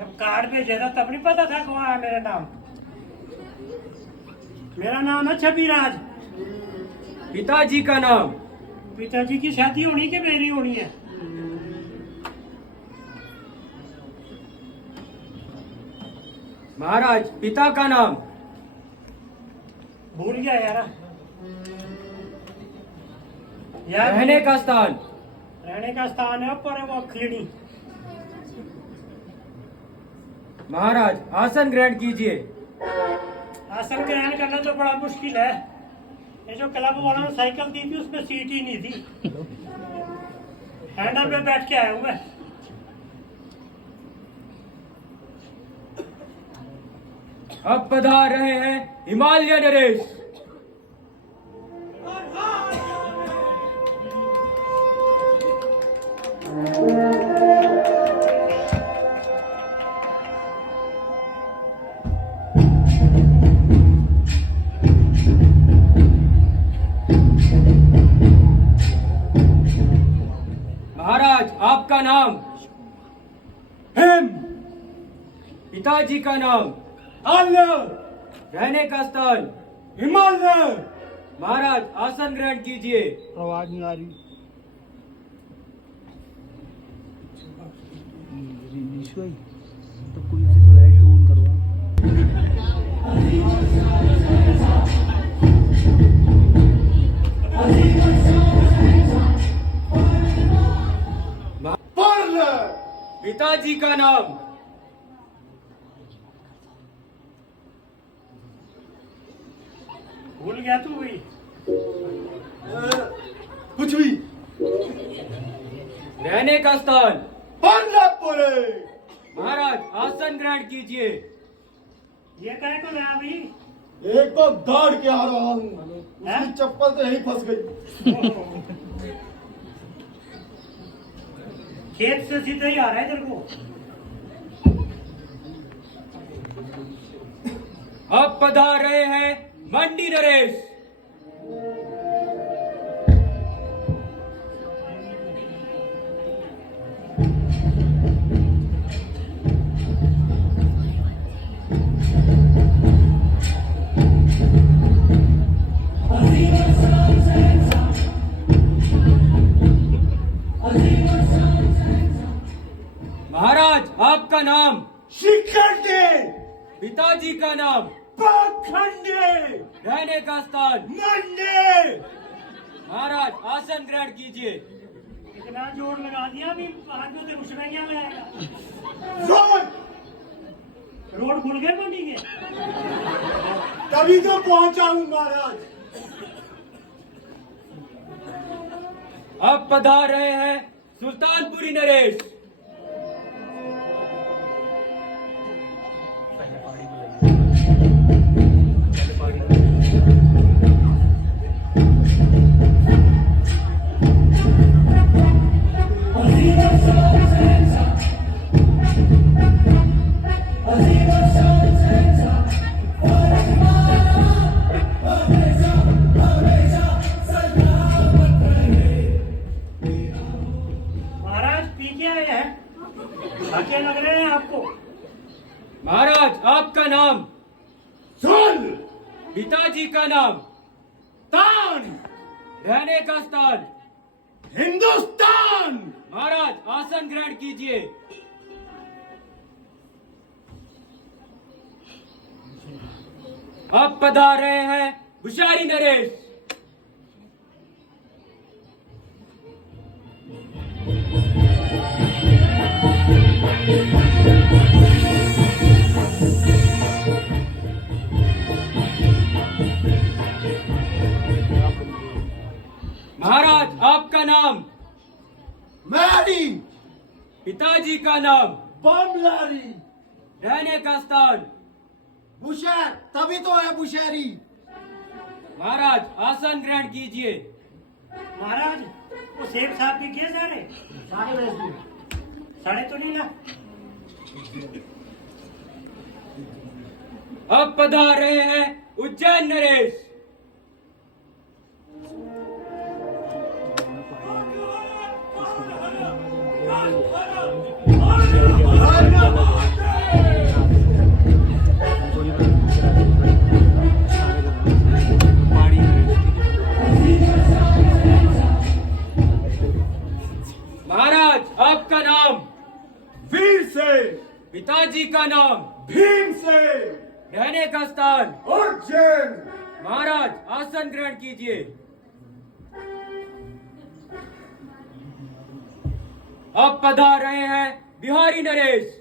जब कार्ड भेजे था तब नहीं पता था कौन है मेरा नाम। मेरा नाम है छबीराज। पिताजी का नाम। पिताजी की शादी होनी कि मेरी होनी है? महाराज पिता का नाम। भूल गया यार। रहने का स्थान। रहने का स्थान है ऊपर है वो खिलड़ी। महाराज आसन ग्रहण कीजिए। आसन ग्रहण करना तो बड़ा मुश्किल है। ये जो क्लब वालों ने साइकिल दी थी उसमें सीट ही नहीं थी। हैंडल पे बैठ के आया हूँ मैं। अब पधार रहे हैं हिमालय नरेश। महाराज आपका नाम। हेम। पिताजी का नाम। आल्य। रहने का स्थान। हिमालय। महाराज आसन ग्रहण कीजिए। आवाज नहीं आ रही। तो कोई आए तो लाइट ऑन करवा। पिताजी का नाम। भूल गया तू भाई। कुछ भी। रहने का स्थान। पांडापुरे। महाराज आसन ग्रहण कीजिए। ये कहे को नया भाई? एक तो दौड़ के आ रहा हूँ, उसकी चप्पल तो यहीं फंस गई। खेत से सीधे ही आ रहा है तेरे को। अब पधार रहे हैं मंडी नरेश। महाराज आपका नाम। शिखंडी। पिताजी का नाम। पाखंडी। रहने का स्थान। मंडी। महाराज आसन ग्रहण कीजिए। इतना जोर लगा दिया भी हाथ में रुशनैया लगाएगा। रोड। रोड भूल गए मंडी के। तभी तो पहुंचा हूँ महाराज। अब पधार रहे हैं सुल्तानपुरी नरेश। महाराज पी के आए हैं? थके लग रहे हैं आपको। महाराज आपका नाम। सुन। पिताजी का नाम। तान। रहने का स्थान। हिंदुस्तान। महाराज आसन ग्रहण कीजिए। अब पधार रहे हैं हुशारी नरेश। महाराज आपका नाम। मैरी। पिताजी का नाम। बमलारी। रहने का स्थान। बुशैर। तभी तो है बुशैरी। महाराज आसन ग्रहण कीजिए। महाराज वो सेब साहब भी किए सारे? सारे बेच दिए। साढ़े तो नहीं ना। अब पधार रहे हैं उज्जैन नरेश। धन्यवाद। वीर से, पिताजी का नाम, भीम से, रहने का स्थान, अर्जुन। महाराज आसन ग्रहण कीजिए। अब पधार रहे हैं बिहारी नरेश।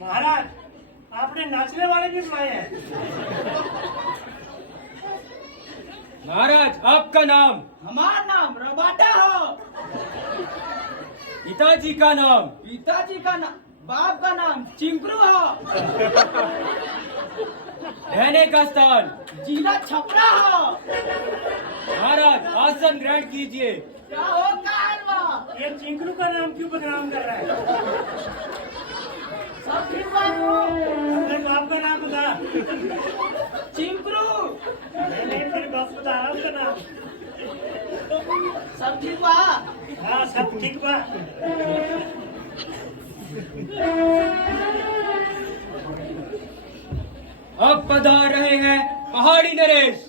महाराज आपने नाचने वाले भी बुलाए हैं। महाराज आपका नाम, हमारा नाम रबाटा हो। पिताजी का नाम, पिताजी का नाम, बाप का नाम चिंकरू हो। रहने का स्थान, जिला छपरा हो। महाराज आसन ग्रहण कीजिए। क्या हो कहलवा? ये चिंकरू का नाम क्यों बदनाम कर रहा है? सब ठीक बात हो। अपने बाप का नाम बता। चिंकरू। नहीं फिर बाप बता रहा उसका नाम। सब ठीक बा। हाँ सब ठीक बा। अब पधार रहे हैं पहाड़ी नरेश।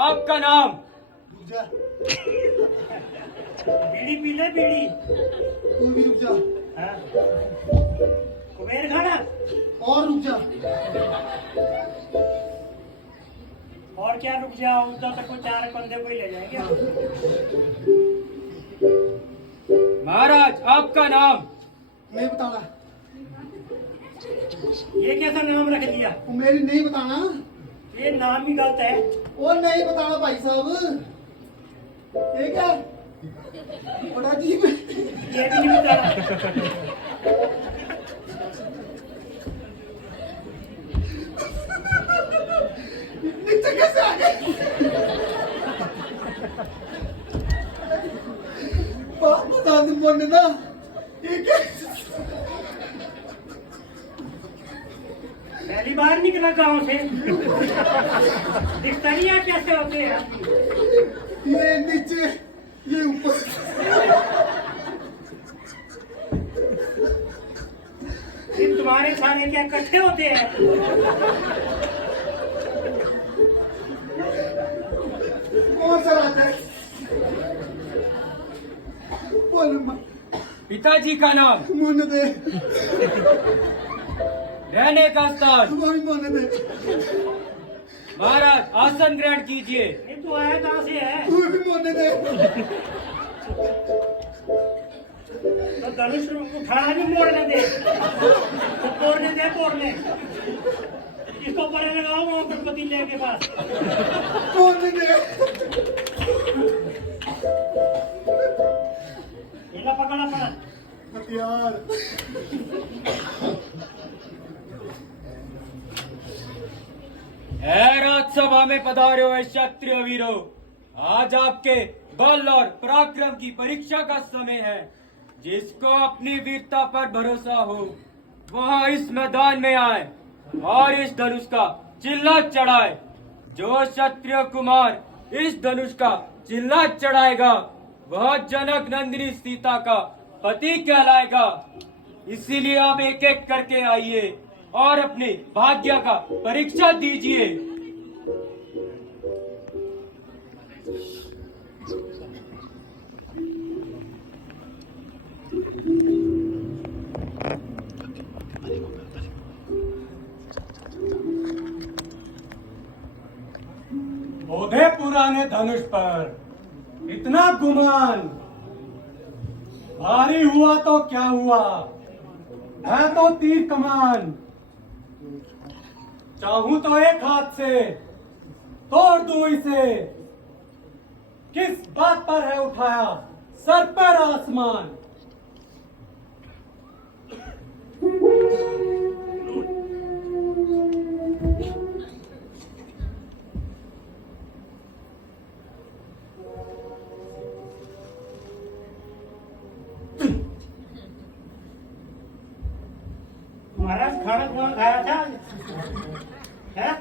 आपका नाम? बीड़ी पी ले बीड़ी। तू भी रुक जा। हाँ। कुबेर खाना और रुक जा। और क्या रुक जाओ, उधर तक को 4 बंदे को ही ले जाएंगे। महाराज आपका नाम? नहीं बताना। ये कैसा नाम रख दिया? वो मेरी नहीं बताना। ये नाम ही गलत है। वो नहीं बताना भाई साहब। ठीक है, बड़ा अजीब है। ये भी नहीं बताना। नीचे कैसे आ गए? बाप बता दे बोलने ना। ठीक है, पहली बार निकला गांव से। दिखता नहीं है कैसे होते हैं। ये नीचे, ये ऊपर। ये तुम्हारे सारे क्या इकट्ठे होते हैं? कौन सा रात है? बोल पिताजी का नाम, मुन्ने दे, रहने का स्थान। तुम्हारी मुन्ने दे। महाराज आसन ग्रहण कीजिए। ये तो आया कहाँ से है? तू भी मुन्ने दे। तो धनुष उठाना भी मोड़ने दे। तो तोड़ने दे, तोड़ने। इसको परे लगाओ वहाँ गणपति ले के पास। मुन्ने दे। ये पकड़ा पड़ा। हथियार। राजसभा में पधारे हुए क्षत्रिय वीरों, आज आपके बल और पराक्रम की परीक्षा का समय है। जिसको अपनी वीरता पर भरोसा हो वह इस मैदान में आए और इस धनुष का चिल्ला चढ़ाए। जो क्षत्रिय कुमार इस धनुष का चिल्ला चढ़ाएगा वह जनक नंदिनी सीता का पति कहलाएगा। इसीलिए आप एक एक करके आइए और अपने भाग्य का परीक्षा दीजिए। ओढ़े पुराने धनुष पर इतना गुमान, भारी हुआ तो क्या हुआ, है तो तीर कमान। चाहूं तो एक हाथ से तोड़ दूं इसे, किस बात पर है उठाया सर पर आसमान। महाराज खाना खुना खाया था? है?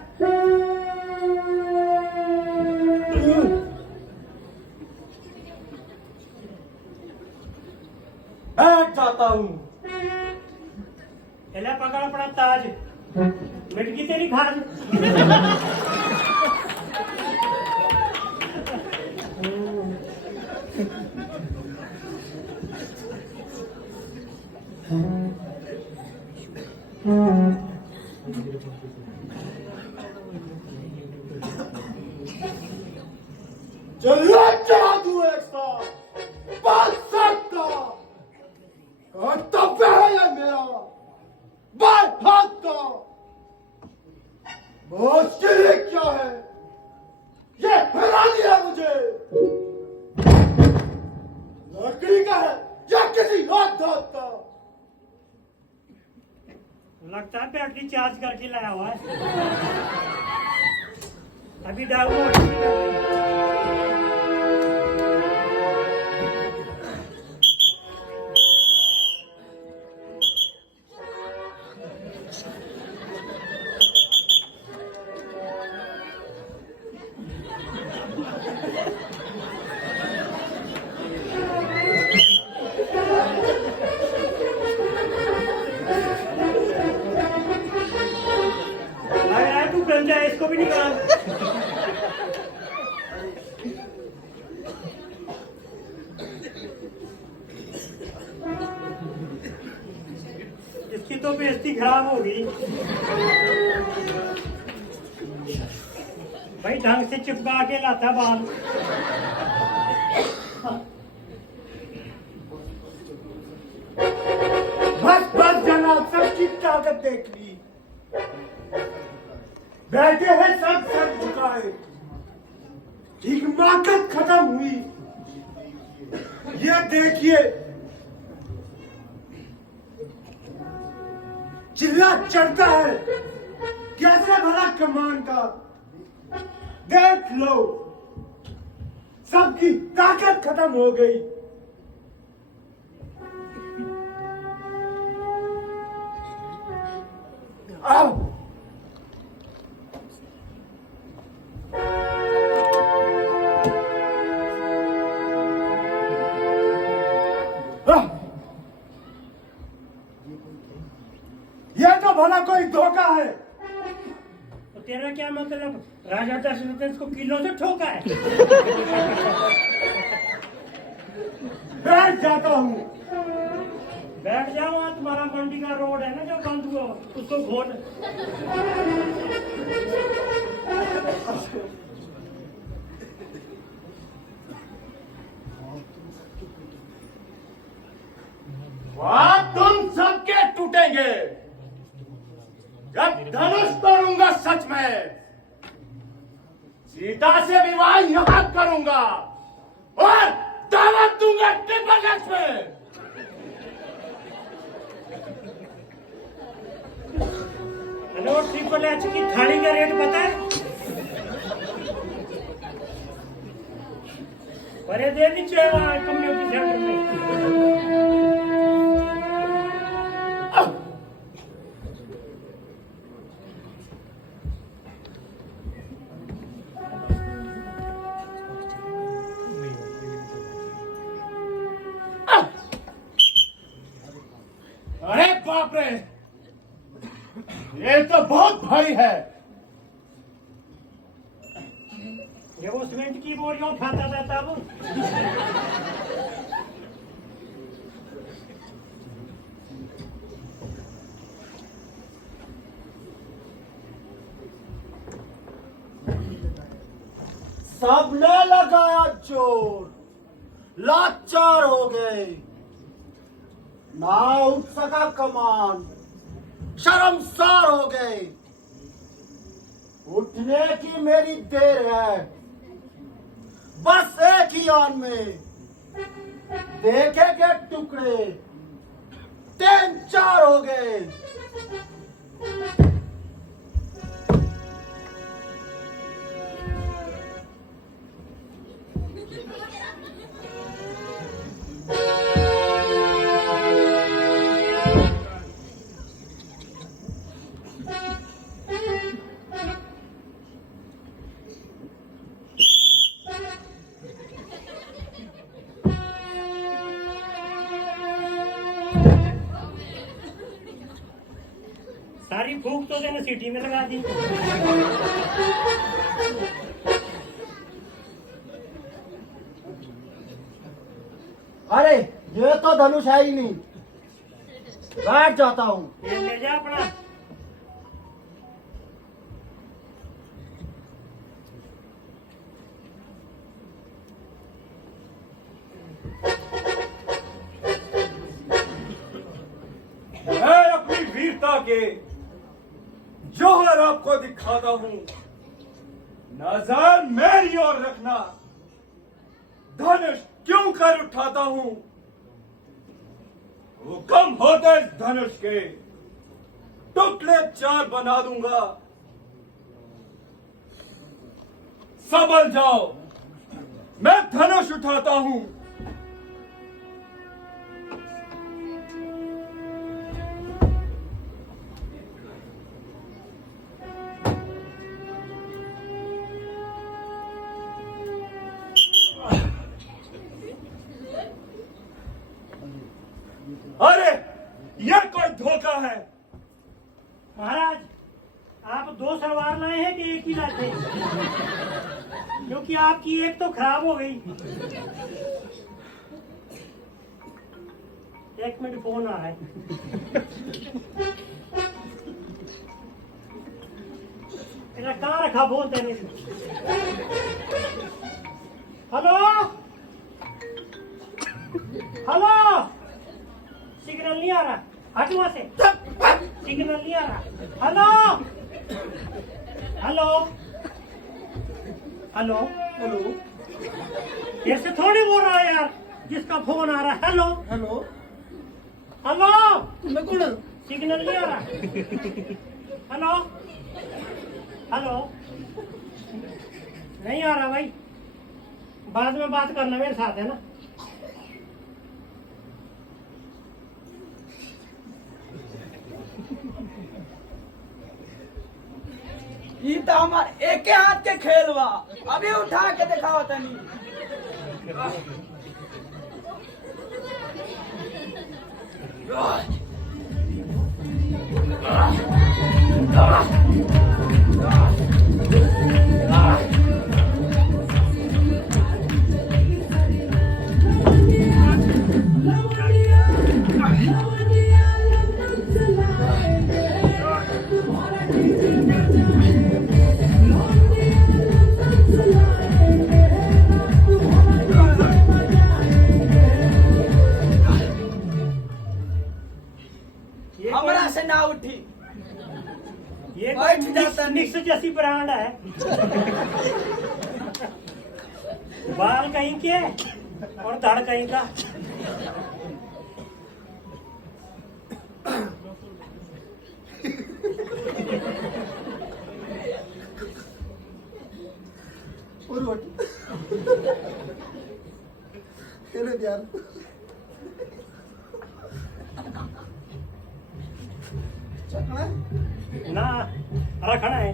बैठ जाता हूं। पहले पकड़ा पड़ा ताज, मिट गई तेरी खाज। चला चढ़ा दूं एक साथ, बात सकता कर्तव्य है यह मेरा, बात भागता। मुश्किल क्या है, ये हरा दिया मुझे। लकड़ी का है या किसी और धात का। लगता है बैटरी चार्ज करके लाया हुआ है। अभी डाउनलोड। तू गंजा है, इसको भी निकाल। इसकी तो बेइज्जती खराब होगी। भाई ढंग से चिपका के लाता बाल। देख ली। बैठे हैं सब सर झुकाए, हिमाकत खत्म हुई। ये देखिए चिल्ला चढ़ता है कैसे भला कमान का। देख लो सबकी ताकत खत्म हो गई। आओ ये तो भला कोई धोखा है। तो तेरा क्या मतलब, राजा दशरथ ने इसको किलो से ठोका है? बैठ जाता हूँ। बैठ जाओ, वहाँ तुम्हारा मंडी का रोड है ना जो बंद हुआ, उसको घोट। वाह तुम सबके टूटेंगे जब धनुष तोड़ूंगा। सच में सीता से विवाह यहाँ करूंगा और दावत दूंगा ट्रिपल एक्स में। हेलो, ट्रिपल एच की थाली का रेट पता है? अरे दे दीजिए वहाँ कम्युनिटी सेंटर में। अरे बाप रे, ये तो बहुत भारी है। ये वो सीमेंट की बोरियां उठाता था तब। सबने लगाया जोर, लाचार हो गए। ना उठ सका कमान, शर्मसार हो गए। उठने की मेरी देर है, बस एक ही आन में देखेंगे टुकड़े। 3-4 हो गए। सारी फूक तो मैंने सिटी में लगा दी। अरे ये तो धनुष है ही नहीं। बैठ जाता हूँ। ये ले जा अपना। मैं अपनी वीरता के जौहर आपको दिखाता हूँ। नजर मेरी ओर रखना। धनुष क्यों कर उठाता हूँ। हुक्म होते इस धनुष के टुकड़े 4 बना दूंगा। संभल जाओ, मैं धनुष उठाता हूँ। अरे यह कोई धोखा है। महाराज, आप 2 सलवार लाए हैं कि एक ही लाते? क्योंकि आपकी एक तो खराब हो गई। 1 मिनट, फोन आ रहा है। तेरा कहाँ रखा फोन तेरे? हेलो हेलो, सिग्नल नहीं आ रहा। हट वहां से, सिग्नल नहीं आ रहा। हेलो हेलो हेलो हेलो ऐसे थोड़ी बोल रहा है यार, जिसका फोन आ रहा है। हेलो हेलो हेलो तुम्हें कौन है? सिग्नल नहीं आ रहा। हेलो हेलो नहीं आ रहा भाई, बाद में बात करना मेरे साथ है ना। ये तो हमारे एक हाथ के खेल बा, अभी उठा के दिखाओ तनी। ये हमरा से ना उठी। ये बैठ जाता नहीं। मिक्स जैसी ब्रांड है। बाल कहीं के और धड़ कहीं का। और व्हाट? हेलो यार चकना है? ना रखना है।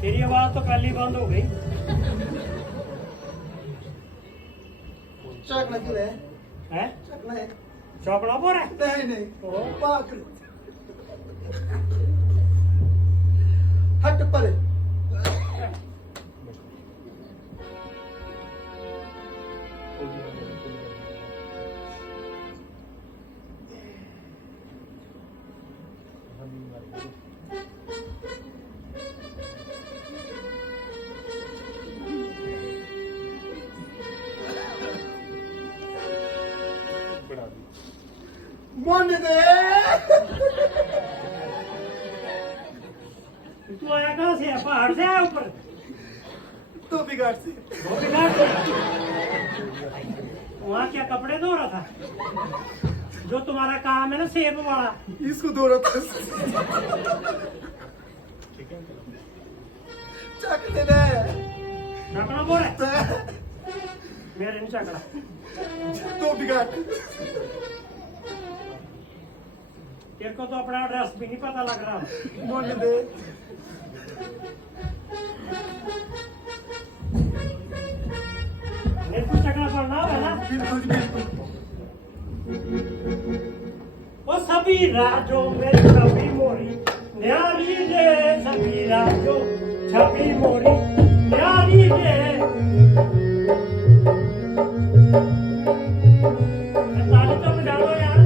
तेरी आवाज तो पहले ही बंद हो गई। चकना क्यों है? है चकना है? चौकड़ा बोल रहा है। नहीं नहीं पाक हट पर मन दे तू आया कहाँ से है? पहाड़ से आया ऊपर? तो बिगाड़ से वो बिगाड़ से। वहाँ क्या कपड़े धो रहा था? जो तुम्हारा काम है ना सेब वाला, इसको दो रहा था चकने दे चकड़ा बोल रहा है। मेरे नहीं चकड़ा। तो बिगाड़ तेरे को तो अपना एड्रेस भी नहीं पता लग रहा। मन दे मेरे को चकड़ा पड़ना है ना। बिल्कुल बिल्कुल वो सभी राजों में छवि मोरी न्यारी रे, सभी राजों छवि मोरी न्यारी रे। ताली तो बजा लो यार।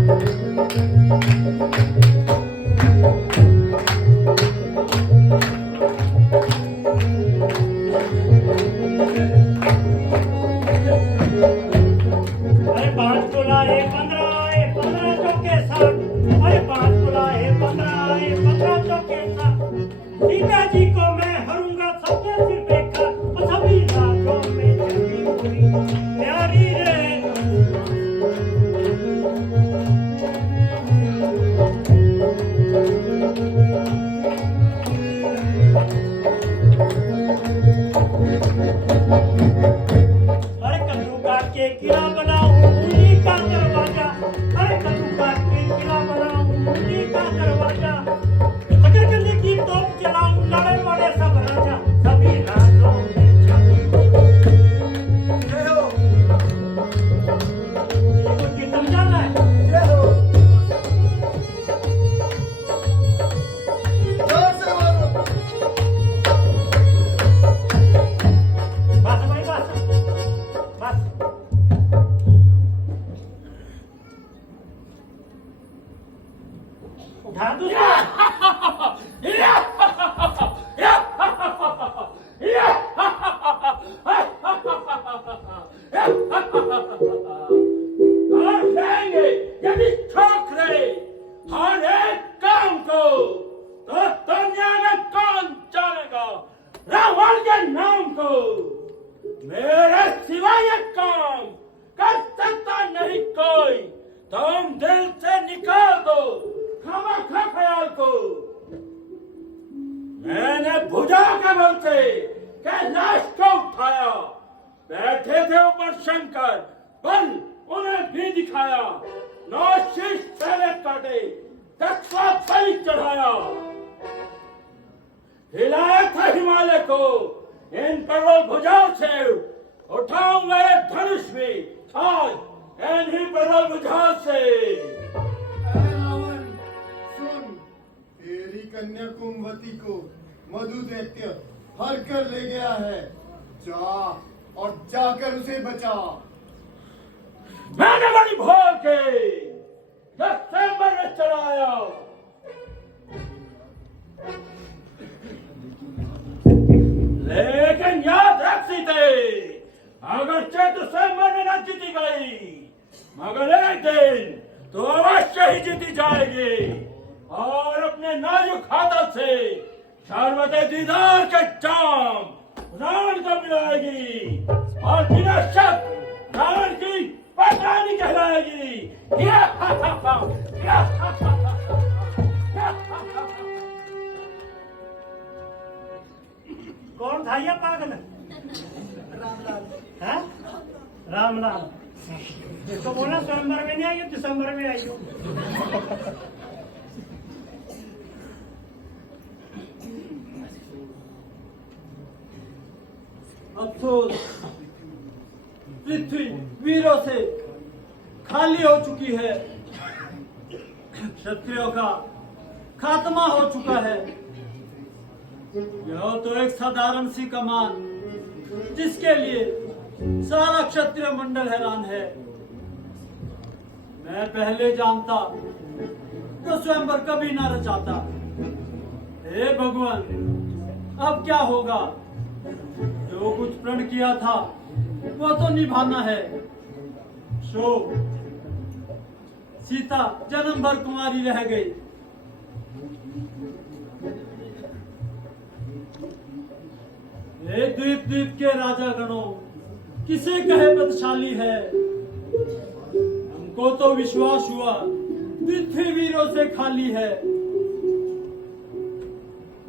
अरे 5 तोला है 15 चौके 60। अरे 5 तोला है 15 चौके 60। सीता जी को मैं हरूंगा सबके सिर पे कर। सभी राजों में उठा दूं उसको? और जाएंगे यदि ठोकरे हर एक काम को तो दुनिया में कौन जानेगा रावण के नाम को। मेरे सिवा ये काम कर सकता नहीं कोई। तुम दिल से निकाल दो खामखा ख्याल को। मैंने भुजा के बल से कैलाश को उठाया। बैठे थे ऊपर शंकर बल उन्हें भी दिखाया। 9 शीश पहले काटे 10वां बलि चढ़ाया। हिलाया था हिमालय को इन पर्वत भुजाओं से। उठाऊंगा ये धनुष भी आज इन्हीं पर्वत भुजाओं से। रावण सुन, तेरी कन्या कुंभवती को मधु दैत्य हर कर ले गया है। जा और जाकर उसे बचा। मैंने बड़ी भोर के 10 सितंबर में चढ़ाया। लेकिन याद रख सीते, अगर चैत्र सितंबर में न जीती गई मगर एक दिन तो अवश्य ही जीती जाएगी और अपने नाजुक हाथों से शरबत दीदार के जाम रावण को मिलाएगी और बिना शक रावण की पहचानी कहलाएगी। कौन था ये पागल? हाँ? रामलाल। इसको बोला स्वयंवर में नहीं आई हो, दिसंबर में आई हो। अफसोस, पृथ्वी वीरों से खाली हो चुकी है। क्षत्रियों का खात्मा हो चुका है। यह तो एक साधारण सी कमान जिसके लिए सारा क्षत्रिय मंडल हैरान है। मैं पहले जानता तो स्वयंवर कभी ना रचाता। हे भगवान, अब क्या होगा? जो कुछ प्रण किया था वो तो निभाना है। शोक, सीता जन्म भर कुंवारी रह गई। हे द्वीप द्वीप के राजा गणों, किसे कहे बलशाली है? हमको तो विश्वास हुआ पृथ्वी वीरों से खाली है।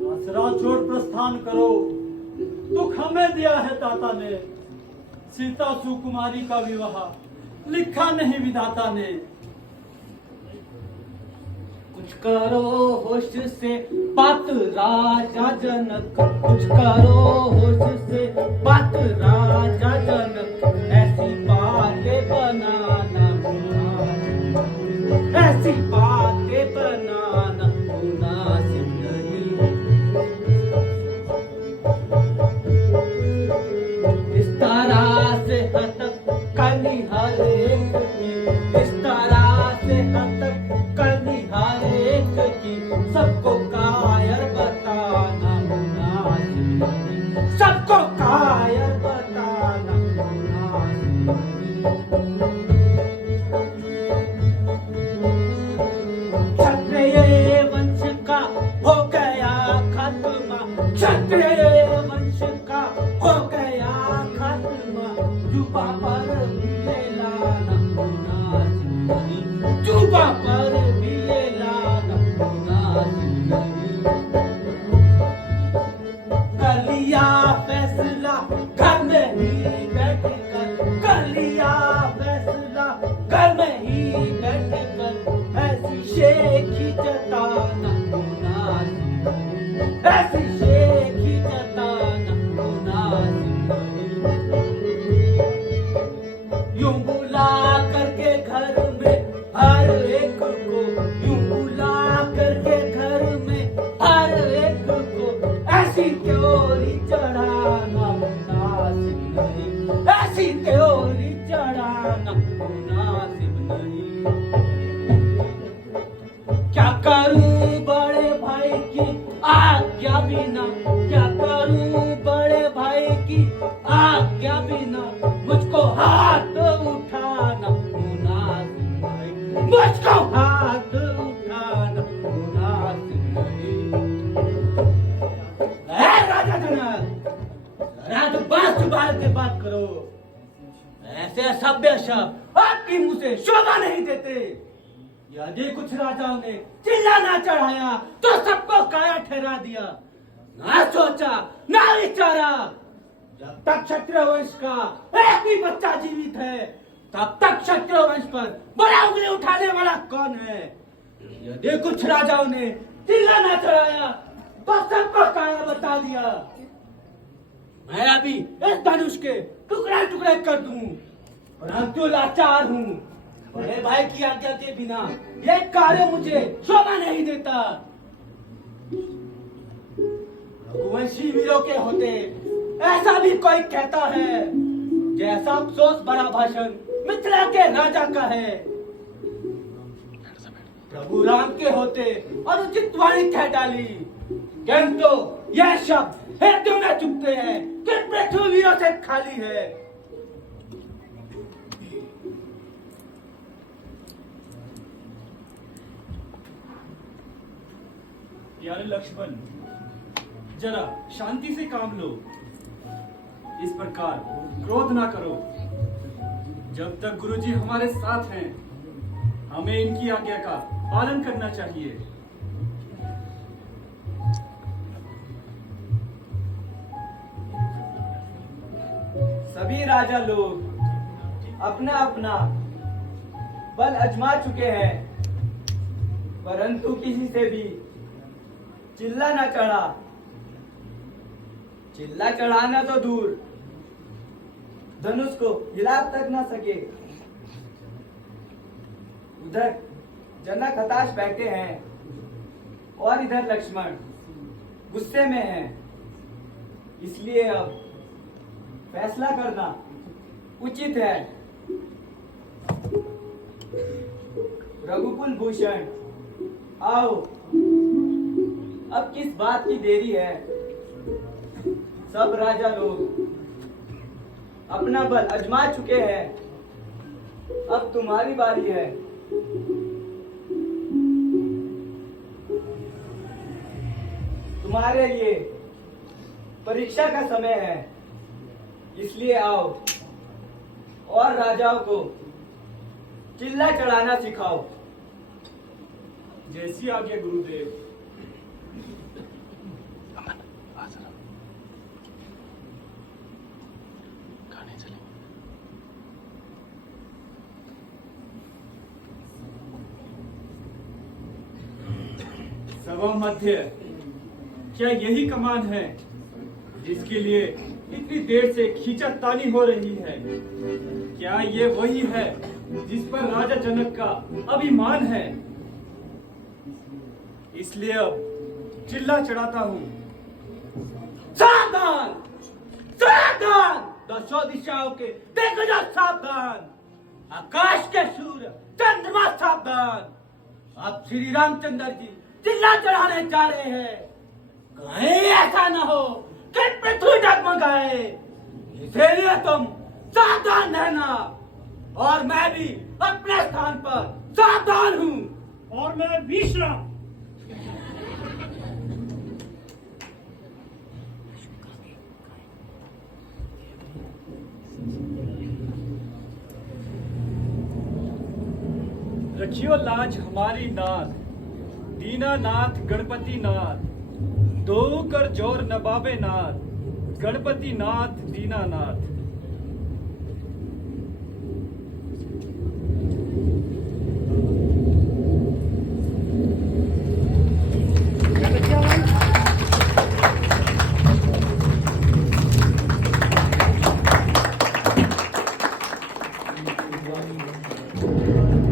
आसरा छोड़ प्रस्थान करो, दुख हमें दिया है दाता ने। सीता सुकुमारी का विवाह लिखा नहीं विधाता ने। कुछ करो होश से बात राजा जनक, कुछ करो होश से बात राजा जनक। ऐसी बातें बनाना मुनासिब, ऐसी बातें बनाना मुनासिब नहीं। इस तरह से हतक करनी हर एक की, इस तरह से हतक करनी हर एक की। सबको कायर बताना मुनासिब नहीं, सबको कायर बताना मुनासिब नहीं। क्षत्रिय वंश का हो गया खात्मा, क्षत्रिय वंश का हो गया खात्मा। जुबा पर मिले लाना मुनासिब नहीं, जुबा पर मिले लाना मुनासिब नहीं। कर लिया फैसला घर में ही बैठ कर, कर लिया फैसला घर में ही बैठ कर। ऐसी शेखी जताना मुनासिब नहीं, ऐसी शेखी जताना मुनासिब नहीं। यूं बुला करके घर में हर एक को, यूं बुला करके घर में हर एक को। ऐसी त्योरी चढ़ाना मुनासिब नहीं, ऐसी त्योरी चढ़ाना मुनासिब नहीं। क्या करूं बड़े भाई की आज्ञा बिना, क्या करूं बड़े भाई की आज्ञा बिना, मुझको हाथ उठाना मुनासिब नहीं, मुझको हाथ उठाना मुनासिब नहीं। राजा जनक, जरा तो बात संभाल के बात करो। ऐसे सभ्य शब्द आपकी मुंह से शोभा नहीं देते। यदि कुछ राजाओं ने चिल्लाना चढ़ाया तो सबको काया ठहरा दिया। ना सोचा ना विचारा। जब तक क्षत्रिय वंश का एक भी बच्चा जीवित है तब तक क्षत्रिय वंश पर बड़ा उंगली उठाने वाला कौन है। यदि कुछ राजाओं ने चिल्लाना चढ़ाया तो सबको काया बता दिया। मैं अभी इस धनुष के टुकड़े टुकड़े कर दूं, परंतु लाचार हूं। बड़े भाई की आज्ञा के बिना ये कार्य मुझे शोभा नहीं देता। रघुवंशी वीरों के होते ऐसा भी कोई कहता है, जैसा अफसोस भरा भाषण मिथिला के राजा का है। प्रभु राम के होते अनुचित वाणी कह डाली, किंतु यह शब्द हेतु में चुपते हैं कि पृथ्वी वीरों से खाली है। प्यारे लक्ष्मण, जरा शांति से काम लो। इस प्रकार क्रोध ना करो। जब तक गुरुजी हमारे साथ हैं, हमें इनकी आज्ञा का पालन करना चाहिए। सभी राजा लोग अपना अपना बल आजमा चुके हैं, परंतु किसी से भी चिल्ला ना चढ़ा। चिल्ला चढ़ाना तो दूर, धनुष को हिला तक ना सके। उधर जनक हताश बैठे हैं और इधर लक्ष्मण गुस्से में हैं। इसलिए अब फैसला करना उचित है। रघुकुल भूषण, आओ, अब किस बात की देरी है। सब राजा लोग अपना बल आजमा चुके हैं, अब तुम्हारी बारी है। तुम्हारे लिए परीक्षा का समय है, इसलिए आओ और राजाओं को चिल्ला चढ़ाना सिखाओ। जैसी आज्ञा गुरुदेव। सभा मध्य, क्या यही कमान है जिसके लिए इतनी देर से खींचातानी हो रही है? क्या ये वही है जिस पर राजा जनक का अभिमान है? इसलिए अब चिल्ला चढ़ाता हूँ। सावधान, सावधान, दसों दिशाओं के देखो जो सावधान। आकाश के सूर्य चंद्रमा सावधान। अब श्री रामचंद्र जी चिल्ला चढ़ाने जा रहे हैं। कहीं ऐसा न हो कि पृथ्वी डगमगाए, इसलिए तुम सावधान रहना। और मैं भी अपने स्थान पर सावधान हूँ। और मैं विश्राम। रखियो लाज हमारी नाथ, दीनानाथ गणपति नाथ, दो कर जोर नबाबे नाथ, गणपति नाथ दीनानाथ।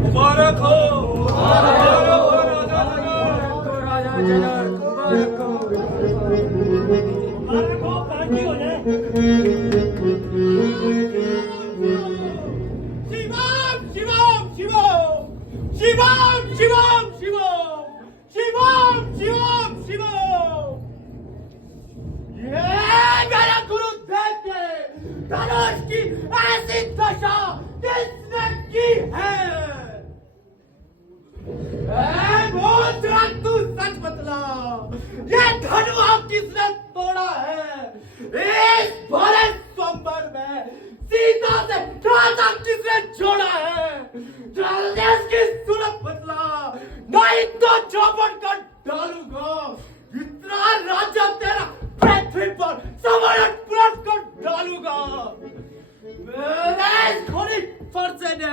मुबारक हो, राजा जनक, मुबारक हो। मुबारक हो, क्रांति हो जाए। धनुष की ऐसी दशा किसने की है? तू सच बतला, ये धनुआ किसने तोड़ा है? इस भरे स्वयंवर में सीता से राजा किसने जोड़ा है? जल्दी इसकी सूरत बतला, नहीं तो चौपट कर डालूंगा। इतना राजा तेरा पृथ्वी पर समर्पण पुरट कर डालूंगा। मेरे इस घोड़ी फरसे ने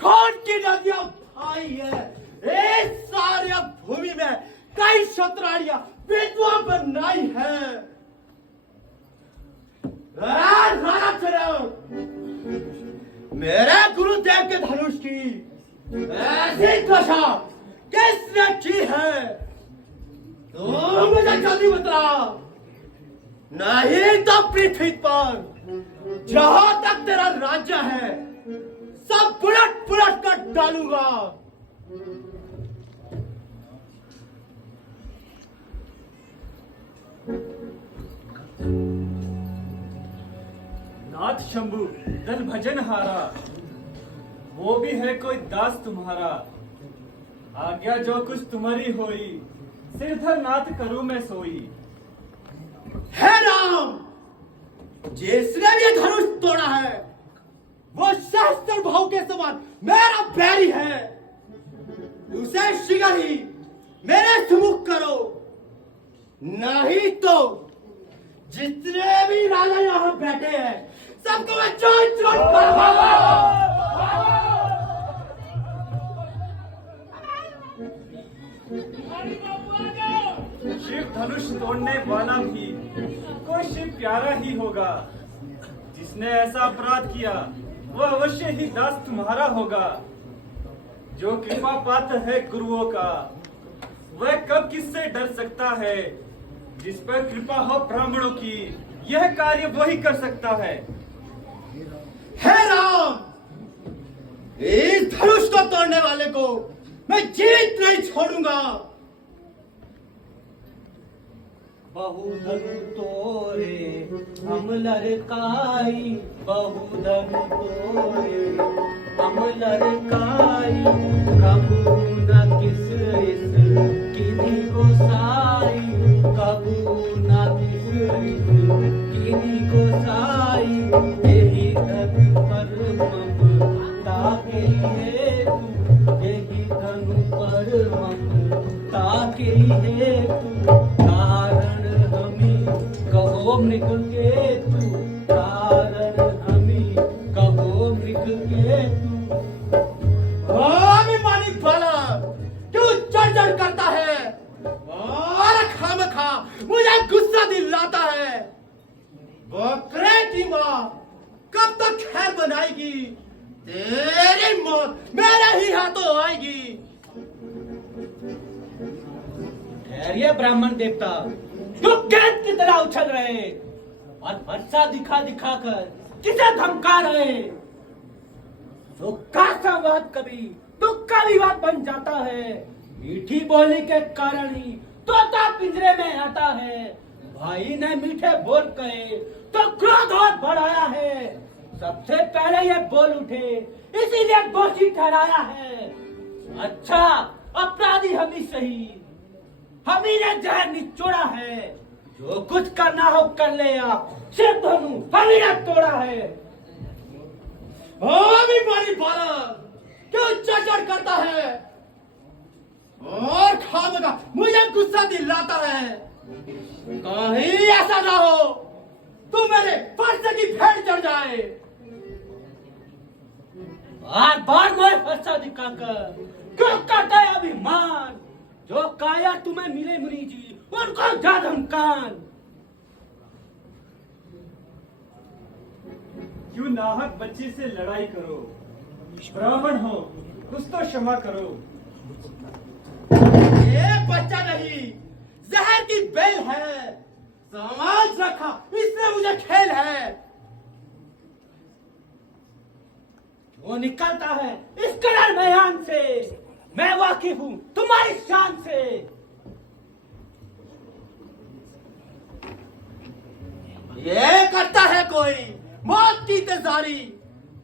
खून की नदियां बहाई है। इस सारी भूमि में कई क्षत्राणियां विधवा बनाई है। राजा चरण, मेरे गुरुदेव के धनुष की ऐसी दशा किसने की है? तो मुझे जल्दी बता, नहीं तो पृथ्वी पर जहां तक तेरा राज्य है सब पुलट पुलट कर डालूंगा। नाथ शंभु दल भजन हारा, वो भी है कोई दास तुम्हारा। आज्ञा जो कुछ तुम्हारी होई, सिरधर नाथ करूं मैं सोई। हे राम, जिसने भी धनुष तोड़ा है वो सहस्त्र भाव के समान मेरा बैरी है। उसे शीघ्र ही मेरे सम्मुख करो, नहीं तो जितने भी राजा यहाँ बैठे हैं सबको मैं चोट चोट करूंगा। शिव धनुष तोड़ने वाला भी कोई शिव प्यारा ही होगा। जिसने ऐसा अपराध किया वो अवश्य ही दास तुम्हारा होगा। जो कृपा पात्र है गुरुओं का, वह कब किससे डर सकता है? जिस पर कृपा हो ब्राह्मणों की, यह कार्य वही कर सकता है। हे राम, इस धनुष को तोड़ने वाले को मैं जीवित नहीं छोड़ूंगा। बहुधनु तोरे हम लड़काई, बहुधनु तोरे हम लड़काई, कबू न किस इस किन्हीं को साई, कबू न किस इस किन्हीं को साई। यही धन पर ममता के हेतु, यही धन पर ममता के हेतु, कारण हमी कहो मृग के तू, कारण हमी कहो मृग के तू। अभिमानी बालक, क्यों चढ़ करता है और खामखा मुझे गुस्सा दिलाता है? बकरे की माँ कब तक खैर बनाएगी? तेरी मौत मेरे ही हाथों आएगी। ठहरिए ब्राह्मण देवता, जो गेंद की तरह उछल रहे और वर्षा दिखा दिखा कर किसे धमका रहे? सुख का संवाद कभी दुख का विवाद बन जाता है। मीठी बोली के कारण ही तोता पिंजरे में आता है। भाई ने मीठे बोल कहे तो क्रोध और बढ़ाया है। सबसे पहले ये बोल उठे, इसीलिए दोषी ठहराया है। अच्छा, अपराधी हम ही सही, हम ही ने जहर निचोड़ा है। जो कुछ करना हो कर ले आप, सिर्फ धनु हम ही ने तोड़ा है। अभिमानी बालक, क्यों चढ़ करता है और खामखा मुझे गुस्सा दिलाता है? कहीं ऐसा ना हो तू मेरे फर्श की भेड़ चढ़ जाए। बार बार मैं फर्शा दिखाकर क्यों करता है अभिमान? जो काया तुम्हें मिले मुनि जी, उनको जा धमकान। क्यों नाहक बच्चे से लड़ाई करो? ब्राह्मण हो, कुछ तो क्षमा करो। ये बच्चा नहीं, जहर की बेल है। समाज रखा, इसमें मुझे खेल है। वो निकलता है इस कलर मैदान से, मैं वाकिफ हूं तुम्हारी शान से। ये करता है कोई मौत इंतजारी,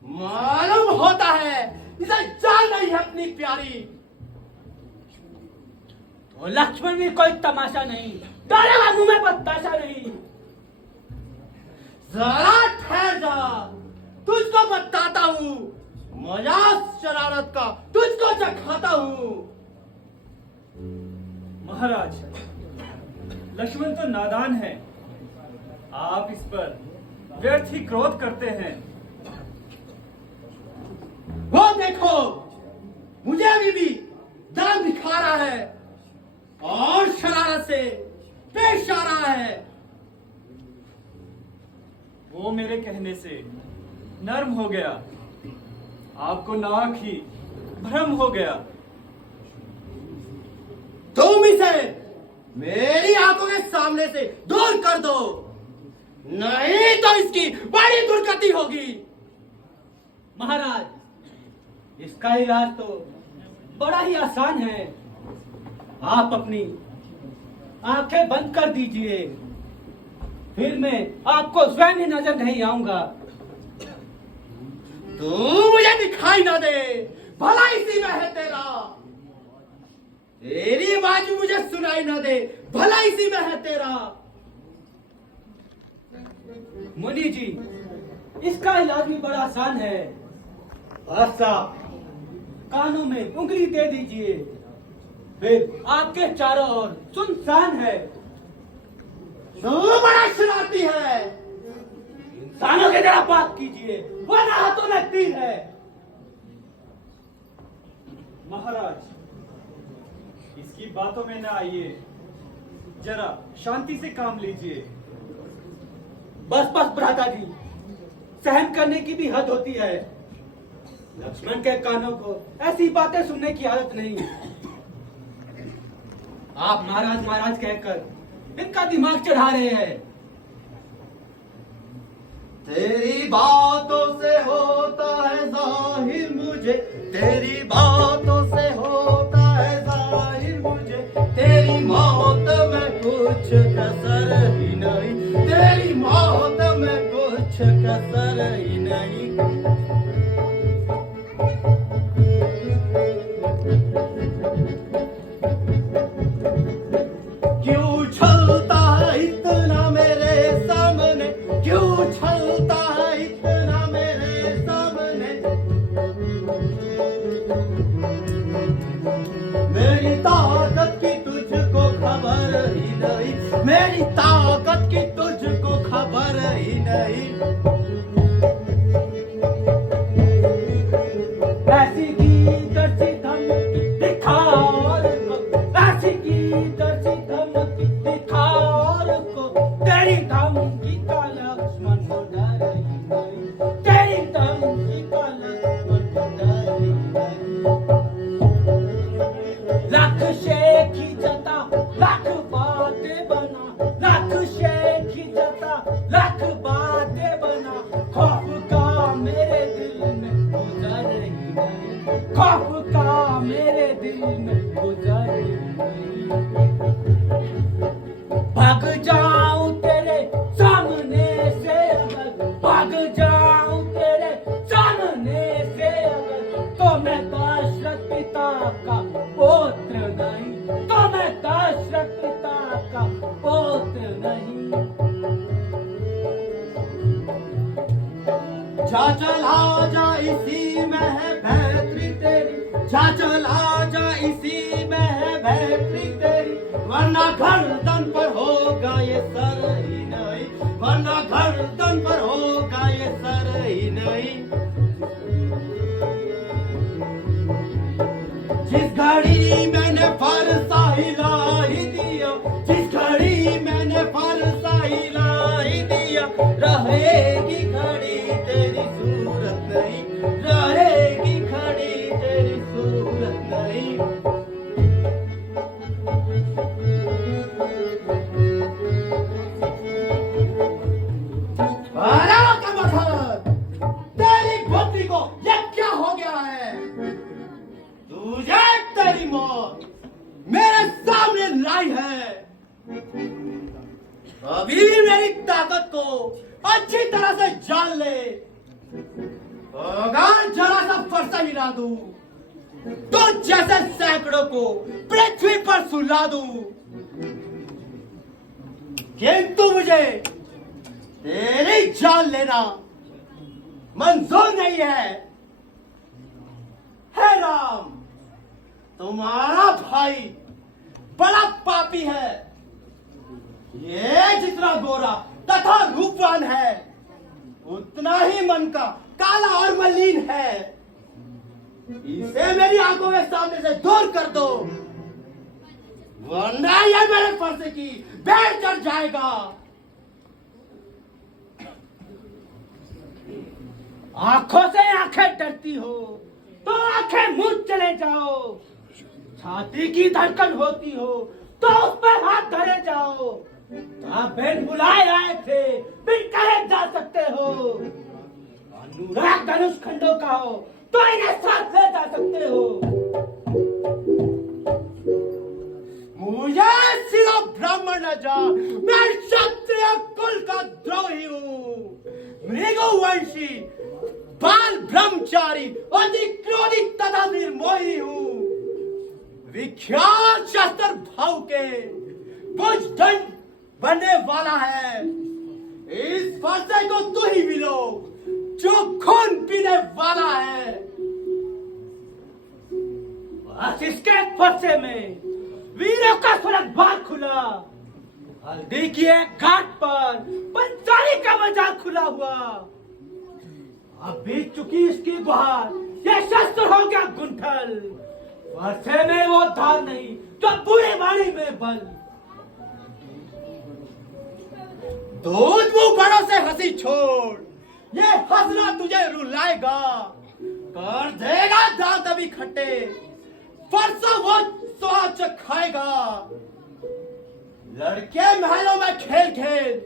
मालूम होता है इसे जान नहीं है अपनी प्यारी। तो लक्ष्मण भी कोई तमाशा नहीं, डालेगा मुंह में बताशा नहीं। जरा ठहर जा, तुझको बताता हूँ मजा शरारत का, तुझको चखाता हूँ। महाराज, लक्ष्मण तो नादान है, आप इस पर व्यर्थ ही क्रोध करते हैं। वो देखो, मुझे अभी भी दांत दिखा रहा है और शरारत से पेश आ रहा है। वो मेरे कहने से नर्म हो गया, आपको नाक ही भ्रम हो गया। तुम इसे मेरी आंखों के सामने से दूर कर दो, नहीं तो इसकी बड़ी दुर्गति होगी। महाराज, इसका इलाज तो बड़ा ही आसान है। आप अपनी आंखें बंद कर दीजिए, फिर मैं आपको स्वयं ही नजर नहीं आऊंगा। तू मुझे दिखाई ना दे, भला इसी में है तेरा। तेरी आवाज मुझे सुनाई ना दे, भला इसी में है तेरा। मुनि जी, इसका इलाज भी बड़ा आसान है। बस आप कानों में उंगली दे दीजिए, फिर आपके चारों ओर सुनसान है। तो बड़ा शरारती है, इंसानों की तरह बात कीजिए, वरना हाथों में तीर है। महाराज, इसकी बातों में न आइए, जरा शांति से काम लीजिए। बस बस भ्राता जी, सहन करने की भी हद होती है। लक्ष्मण के कानों को ऐसी बातें सुनने की आदत नहीं। आप महाराज महाराज कहकर इनका दिमाग चढ़ा रहे हैं। तेरी बातों से होता है जाहिर मुझे, तेरी बातों से होता है जाहिर मुझे, तेरी मौत में कुछ कसर ही नहीं, तेरी मौत में कुछ कसर ही नहीं। क्यों छलता है इतना मेरे सामने, क्यों छलता है इतना मेरे सामने। मेरी ताकत की तुझको खबर ही नहीं, मेरी ताकत की तुझको खबर ही नहीं। ऐसी की दर्शी धमकी दिखा और को, ऐसी की दर्शी धमकी दिखा और को, तेरी धमकी का लक्ष्मण को डर ही नहीं, तेरी धमकी का लक्ष्मण को डर ही नहीं। लाख शेख ही जता लाख बातें बना, लाख शेख ही जता लाख बातें बना, खौफ का मेरे दिल में गुजर ही नहीं, खौफ का मेरे दिल में गुजर ही नहीं। भाग जाऊं तेरे सामने से अगर, भाग जाऊं तेरे सामने से अगर, तो मैं दशरथ पिता का पुत्र नहीं, तो मैं दशरथ पिता का पुत्र नहीं। जा चला जा इसी में है भैत्री तेरी, जा चला जा इसी में है भैत्री तेरी, वरना गर्दन पर होगा ये सर ही नहीं, वरना गर्दन पर होगा ये सर ही नहीं। जिस घड़ी मैंने फरसा हिला ही दिया, जिस घड़ी मैंने फरसा हिला ही दिया, रहेगी घड़ी तेरी सूरत नहीं, रहेगी घड़ी तेरी सूरत नहीं। तेरी बुद्धि को ये क्या हो गया है? तुझे तेरी मौत मेरे सामने लाई है। अभी मेरी ताकत को अच्छी तरह से जान ले, अगर जरा सा फरसा हिला दूं तो जैसे सैकड़ों को पृथ्वी पर सुला दूं, किंतु मुझे तेरी जान लेना मंजूर नहीं है। हे राम, तुम्हारा भाई बड़ा पापी है। ये जितना गोरा तथा रूपवान है, उतना ही मन का काला और मलिन है। इसे मेरी आंखों के सामने से दूर कर दो, वरना ये मेरे फरसे की बेड़ चढ़ जाएगा। आंखों से आंखें डरती हो तो आंखें मूंद चले जाओ। छाती की धड़कन होती हो तो उस पर हाथ धरे जाओ। आप बिन बुलाए आए थे, बिन कहे जा सकते हो। अनुराग धनुष खंडों का हो तो इन्हें साथ ले जा सकते हो। मुझे सिर्फ ब्राह्मण न जा, मैं क्षत्रिय कुल का द्रोही हूँ। मृगवंशी, बाल ब्रह्मचारी, अति क्रोधी तथा निर्मोही हूँ। विख्यात शस्त्र भाव के बुजदंड बनने वाला है। इस फरसे को तू ही मिलो जो खून पीने वाला है। बस इसके फरसे में वीरों का स्वर्ग द्वार खुला। हल्दी की एक घाट पर पंचाली का मजाक खुला हुआ। अब बीत चुकी इसकी गुहार, ये शस्त्र हो गया गुंठल। फरसे में वो धार नहीं जो पूरी बाड़ी में बल। दूध मुंह बड़ों से हंसी छोड़, ये हंसना तुझे रुलाएगा। कर देगा दांत अभी खट्टे, परसों वो स्वाद खाएगा। लड़के महलों में खेल खेल